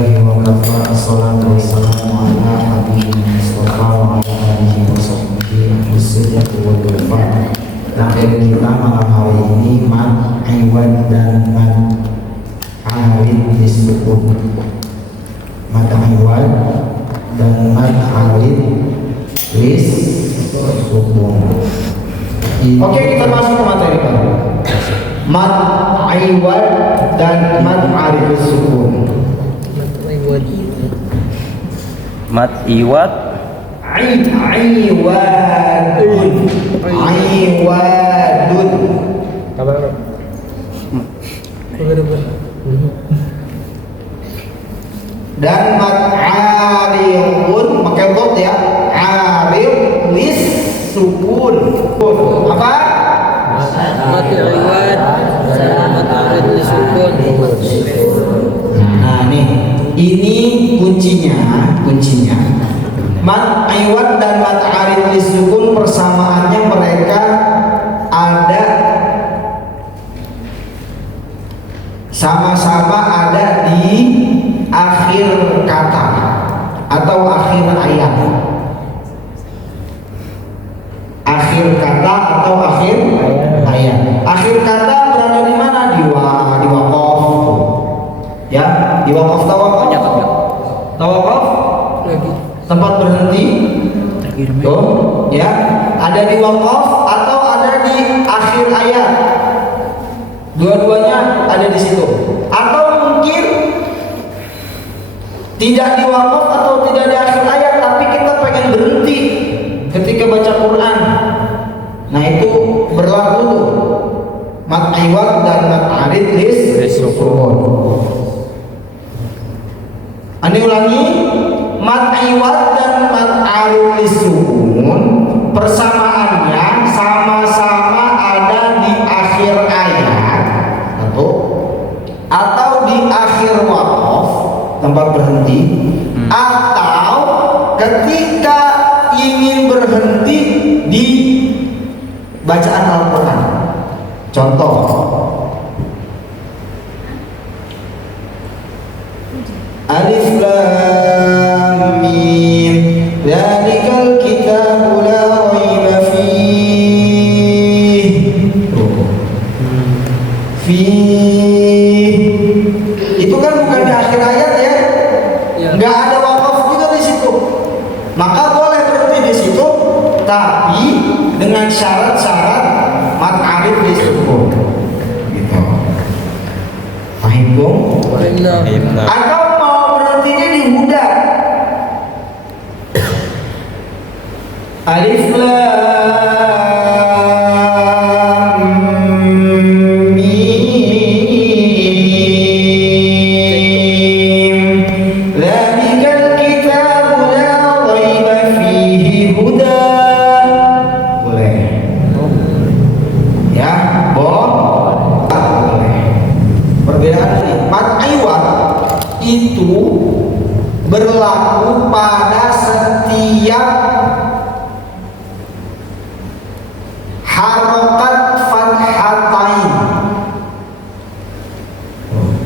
Alhamdulillahi wa kafa, assalatu wassalamu ala habibina Mustafa wa ala alihi wa sahbihi wasallatu wa barakatuh. Akhir kita malam hari ini man iwan dan man alid disebut mad iwan dan mad alid disebut. Oke, kita masuk ke materi baru. Mad iwan dan mad alid disebut. Mad iwat Aiwadun. Dan mad ariun pakai dot ya. Ariun lis sukun. Apa? Mad iwat mad arid lis sukun. Nah, nih. Ini kuncinya. Mad iwad dan mad arid lis sukun persamaannya mereka ada sama-sama ada di akhir kata atau akhir ayat. Akhir kata atau akhir ayat. Akhir kata berada di mana? Di waqaf. Ya, di waqaf tawaqaf. Tawaqaf Lagi. tempat berhenti. Tuh, ya, ada di waqaf atau ada di akhir ayat. Dua-duanya ada di situ. Atau mungkin tidak di waqaf atau tidak di akhir ayat, tapi kita pengen berhenti ketika baca Quran. Nah, itu berlaku tuh. Mad iwad dan mad arid lis sukun. Ani ulangi, mad iwad dan mad arid lis sukun persamaannya sama-sama ada di akhir ayat atau di akhir waqaf tempat berhenti, atau ketika ingin berhenti di bacaan Al-Quran. Contoh, Alif Lam Mim, dzalikal kitabu la raiba fiih. Itu kan bukan di akhir ayat ya. Nggak ada waqaf juga di situ. Maka boleh berhenti di situ, tapi dengan syarat-syarat mad arid disebut. Gitu. Paham dong? Atau mau berhentinya di huda. Alif Lam Mim, dzalikal kitabu la raiba fihi huda. Boleh. Ya, boleh. Perbedaan ini, mad iwad itu berlaku pada setiap harokat fathatain.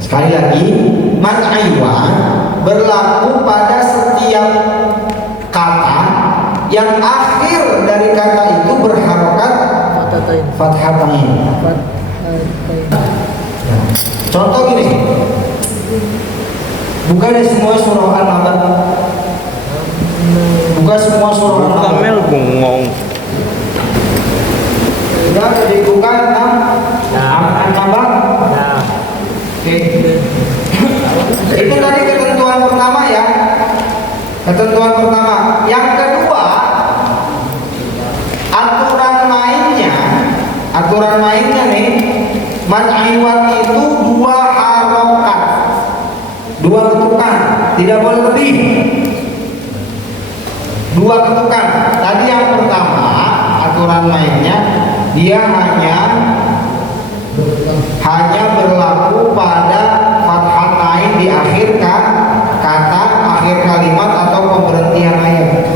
Sekali lagi, mad iwad berlaku pada setiap kata yang akhir dari kata itu berharokat fathatain. Contoh gini, buka deh semua surah An-Naba. Buka semua surah An-Naba. Kamel bengong. Sudah dibuka An-Naba. Oke. Itu tadi ketentuan pertama ya. Ketentuan pertama. Yang kedua, aturan mainnya nih, mad iwad itu dua harokat, dua ketukan, tidak boleh lebih. Dua ketukan. Tadi yang pertama, aturan mainnya dia hanya berlaku pada fathatain di akhir kata, akhir kalimat atau pemberhentian ayat.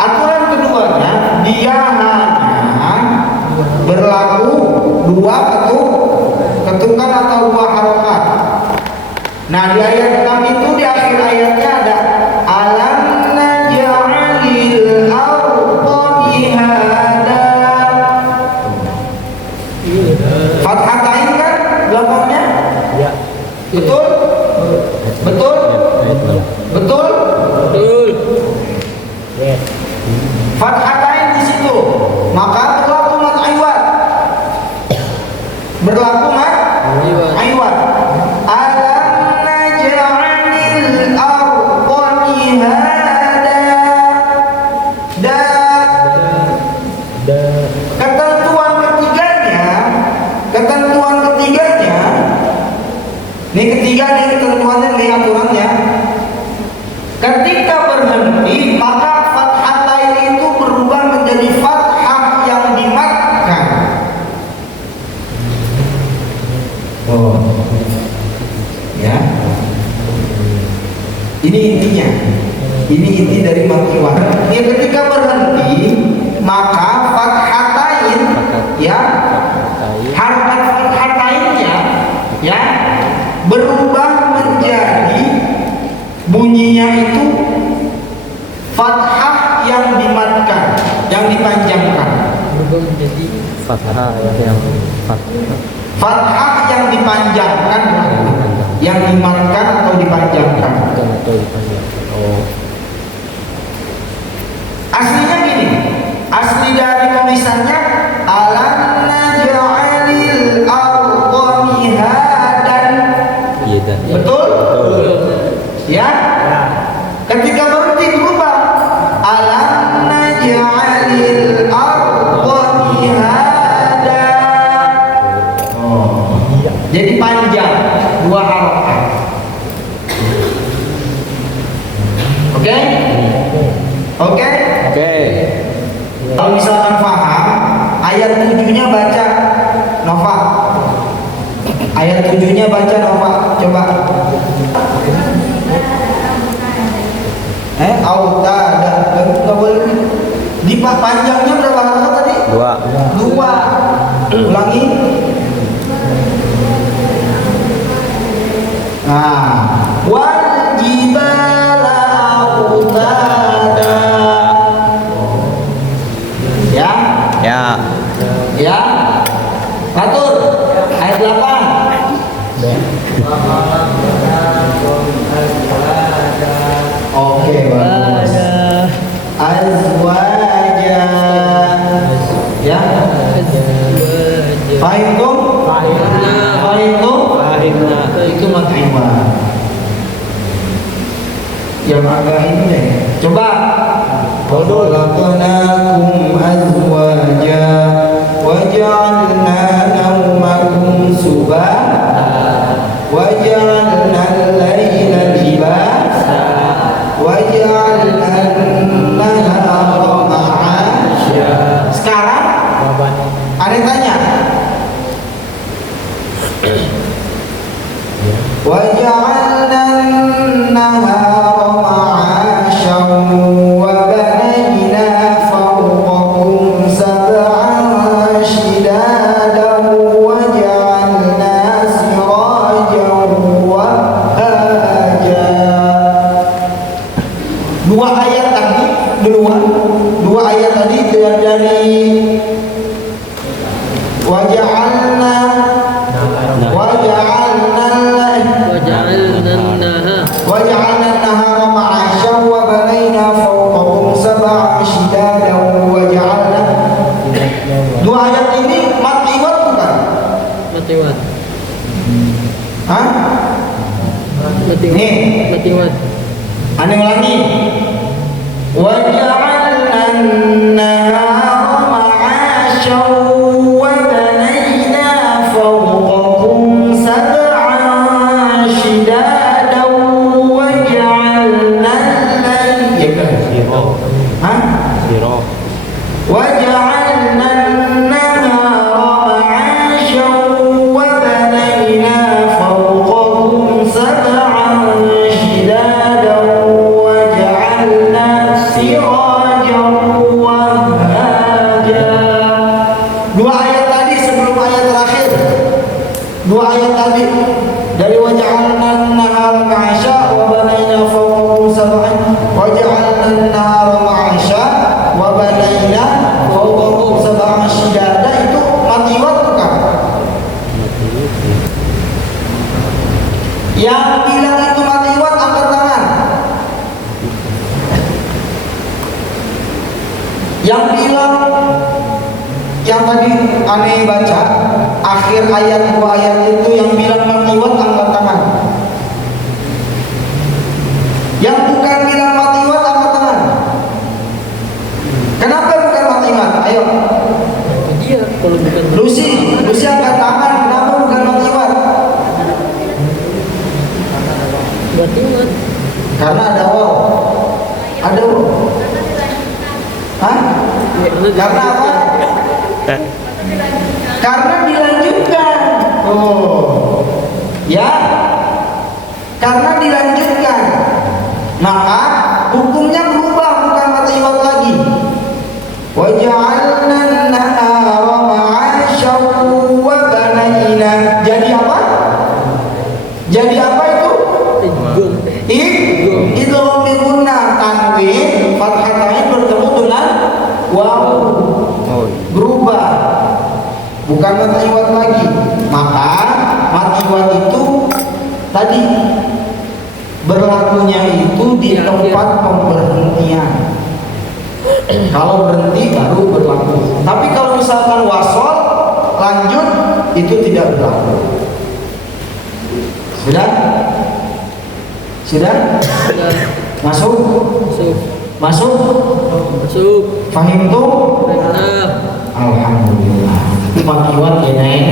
Aturan keduanya, dia hanya berlaku dua ketukan atau dua harokat. Nah, di ayat 6 itu di akhir ayatnya ada alam naj'alil arda mihada. Fathatain kan belakangnya? Ya. Betul? Betul? Betul? Betul. Fathatain di situ. Maka berlaku mat iwad. Berlaku mat iwad. Alam naj'alil arda mihada. Ketentuan ketiganya, ini ketiga nih ketentuannya, nih aturannya. Ketika berhenti, maka fathatain itu berubah menjadi fathah yang dimatkan. Oh, ya. Ini intinya. Ini inti dari makiwah. Ya, ketika berhenti, maka fathatain, ya, harakat fathatainnya, ya, berubah menjadi bunyinya itu fathah yang dimatkan, yang dipanjangkan. Berubah menjadi Fathah yang Fathah yang dipanjangkan, yang dimatkan atau dipanjangkan. Oh. Aslinya gini, asli dari tulisannya alam naj'alil arda mihadan. Iya dan. Betul? Ya? Ketika berhenti berubah alam naj'alil arda mihada. Oh. Jadi panjang, dua harokat. Oke? Oke? Oke. Kalau misalkan paham, ayat 7-nya baca Nova. Ayat 7-nya baca Nova. Coba. Auta ada. Enggak boleh. Di panjangnya berapa harokat tadi? Dua. Ulangi. Nah, wal jibala autada. Ya, Ya. ya. Atur. Ayat 8. Oke, bagus. Azwaja. Ya. Fahimtum? Fahimtum? Itu matrima. Yang agak ini deh. Coba. Khalaqnakum azwaja wa ja'alna nawmakum subata wa ja'alna al-laila libasa wa ja'alna an-nahara ma'asya. Sekarang ada yang tanya. Wa ja'alna an-nahara ma'asyan wa banayna fawqakum sab'an shidadan wa ja'alna sirajan wahaja. Dua ayat tadi dua ayat tadi dari wa ja'alna وجعلنا النهار معاشا وبنينا فوقكم سبعا شدادا وجعلنا. Dua ayat ini matiwat bukan? Matiwat. Hah? Matiwat. Nih. Matiwat. Ane ulangi. وجعلنا النهار معاشا وبنينا فوقكم سبعا شدادا وجعلنا الليل. Hah? وجعلنا النهار معاشا وبنينا فوقكم سبعا شدادا وجعلنا سراجا وهاجا. Dua ayat tadi sebelum ayat terakhir. Dua ayat tadi dari waja'alna Yang bilang itu mati liwat angkat tangan. Yang bilang, yang tadi aneh baca akhir ayat 2 ayat itu, yang bilang mati liwat angkat tangan. Yang bukan bilang mati liwat angkat tangan. Kenapa bukan mati liwat? Ayo. Dia kalau bukan Lucy angkat tangan. Kenapa bukan mati liwat? mati mat. Karena ada waw. Ada waw. Hah? Karena apa? Karena dilanjutkan. Oh, ya. Karena dilanjutkan, maka hukumnya berubah, bukan mati liwat lagi. Wa ja'alna an-nahara ma'asyan wa banayna. Jadi apa? Jadi apa itu? Idgham bi gunnah tanwin fathatain bertemu dengan waw. Berubah, bukan mati liwat lagi. Maka mati liwat itu tadi berlakunya itu di tempat pemberhentian. Kalau berhenti baru berlaku. Tapi kalau misalkan wasol lanjut, itu tidak berlaku. Sudah? Sudah? Masuk? Masuk. Masuk? Masuk. Fahim tuh? Nah, Alhamdulillah. Itu makiwan ya naik,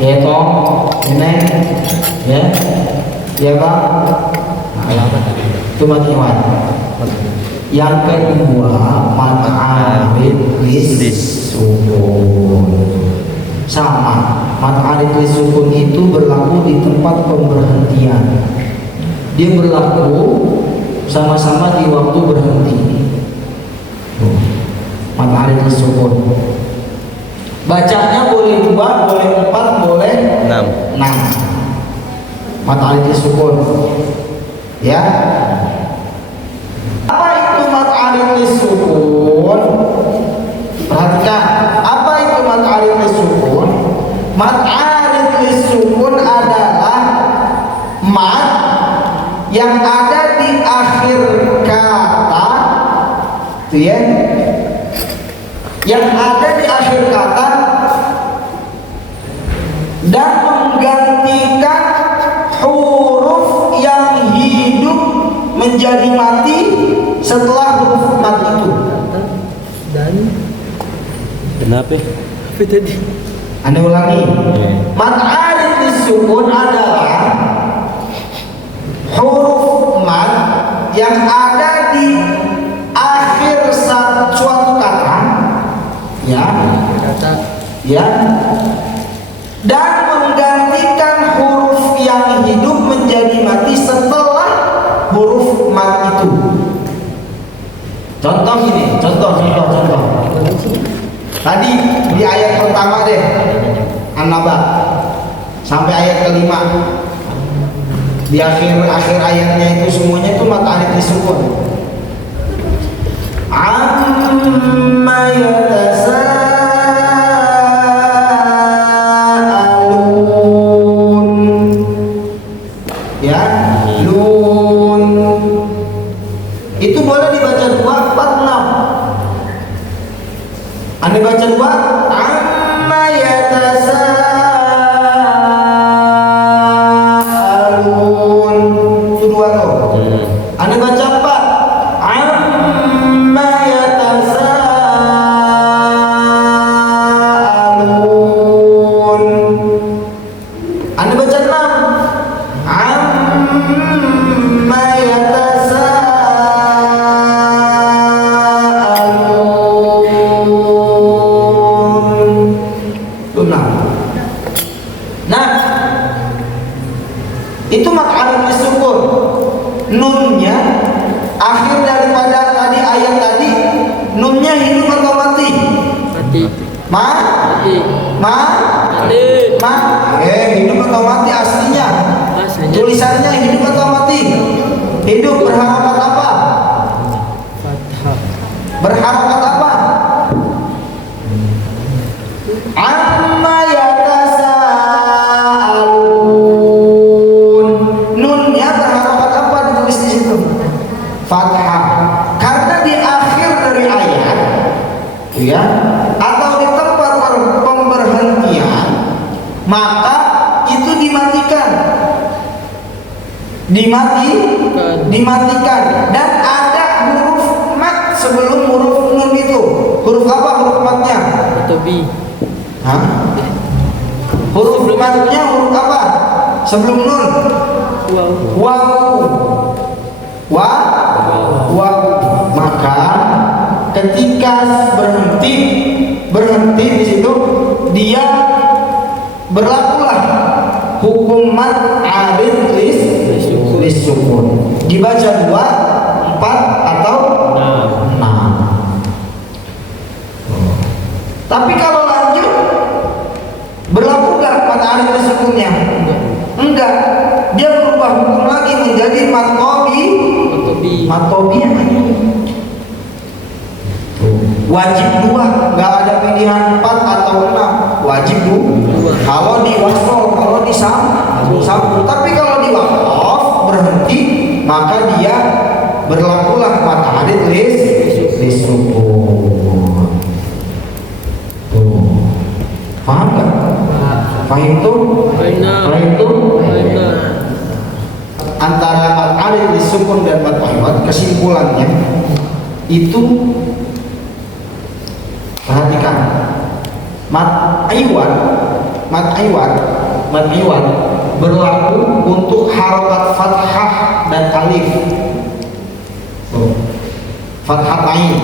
ya tong, ya naik, ya, ya bang. Itu makiwan. Yang kedua mat'arid lisukun. Sama, mat'arid lisukun itu berlaku di tempat pemberhentian. Dia berlaku sama-sama di waktu berhenti. Mat'arid lisukun. Bacanya boleh 2, boleh 4, boleh 6. Mat'arid lisukun. Ya. Apa itu mat'arid lisukun? Perhatikan, apa itu mat'arid lisukun? Mat'arid lisukun adalah mat yang ada di akhir kata, itu ya, yang ada di akhir kata dan menggantikan huruf yang hidup menjadi mati setelah huruf mat itu. dan Kenapa? apa tadi? Anda ulangi. Mat'arid lisukun adalah huruf mat yang ada di akhir suatu kata, ya, ya, dan menggantikan huruf yang hidup menjadi mati setelah huruf mat itu. Contoh gini, contoh. Tadi di ayat pertama deh, An-Naba sampai ayat kelima. Di akhir ayatnya itu semuanya itu mat'arid lisukun. Amma yatasaalun, ya, lun. Itu boleh dibaca 2, 4, 6. Anda baca 2, amma yatasaalun. Itu 2 tuh. Anda baca 4, amma yatasaalun. Anda baca 6, amma yatasaalun. Itu 6. Nah, itu mat'arid lisukun. Nunnya akhir daripada tadi ayat tadi, nunnya hidup atau mati? Mati. Mati. Hidup atau mati aslinya? Aslinya. Tulisannya hidup atau mati? Hidup. Berharakat apa? Fathah. Berharakat apa? Amma yatasaalun. Nun fathah. Karena di akhir dari ayat, ya, atau di tempat pemberhentian, maka itu dimatikan. Dimatikan dan ada huruf mat sebelum huruf nun itu. Huruf apa huruf matnya? Atau B. Hah? Huruf matnya huruf apa? Sebelum nun? Wow. Waw. Maka ketika berhenti di situ, dia berlakulah hukum mat arid lis sukun. Dibaca 2, 4 atau 6. Tapi kalau lanjut, berlaku nggak mat arid lis sukunnya? Enggak. Dia berubah hukum lagi menjadi matobi. Wajib 2, nggak ada pilihan 4 atau 6, wajib 2. Kalau di wasfol, kalau di sambung. Tapi kalau di waqaf berhenti, maka dia berlakulah mat arid lis sukun. Paham nggak? Paham itu? Antara mat arid lis sukun dan mat iwad, kesimpulannya itu, perhatikan, mat iwad berlaku untuk harokat fathah dan alif. Fathah ain,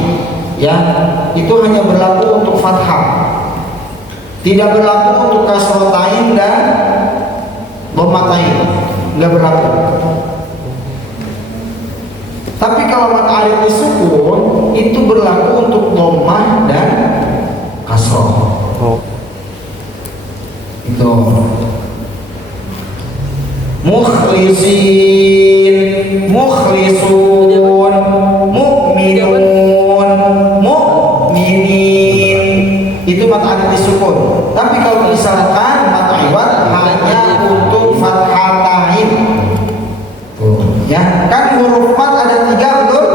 ya, itu hanya berlaku untuk fathah. Tidak berlaku untuk kasrotain dan dhammatain, nggak berlaku. Tapi kalau mat arid lis sukun itu berlaku untuk dhammah dan kasroh. Itu mukhlisin, mukhlisun, mu'minun, mu'minin, itu mat arid lis sukun. Tapi kalau misalkan mat iwad hanya untuk fathatain, ya kan huruf mat ada 3, betul?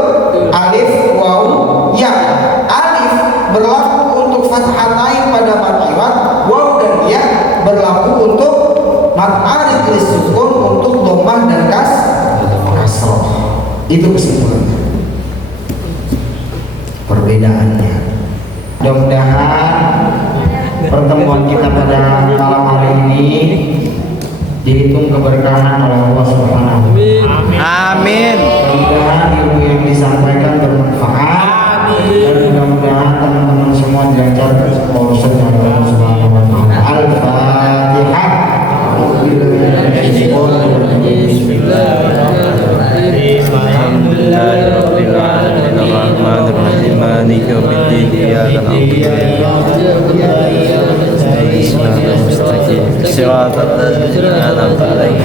Alif, waw, ya. Alif berlaku untuk fathatain pada mat iwad, waw dan ya berlaku untuk mat arid lis sukun untuk dhammah dan kasroh. Itu kesimpulannya, perbedaannya. Mudah-mudahan pertemuan kita pada malam hari ini dihitung keberkahan oleh Allah Subhanahu wa Ta'ala. Amin. Mudah-mudahan ilmu yang disampaikan bermanfaat. Dan mudah-mudahan teman-teman semua diajarkan semua urusannya oleh Allah Subhanahu wa Ta'ala. Al-Fatihah. Alhamdulillahirabbil alamin arrahmanir rahim maliki yaumiddin iyyaka na'budu wa iyyaka nasta'in ihdinas siratal mustaqim siratal ladzina an'amta 'alaihim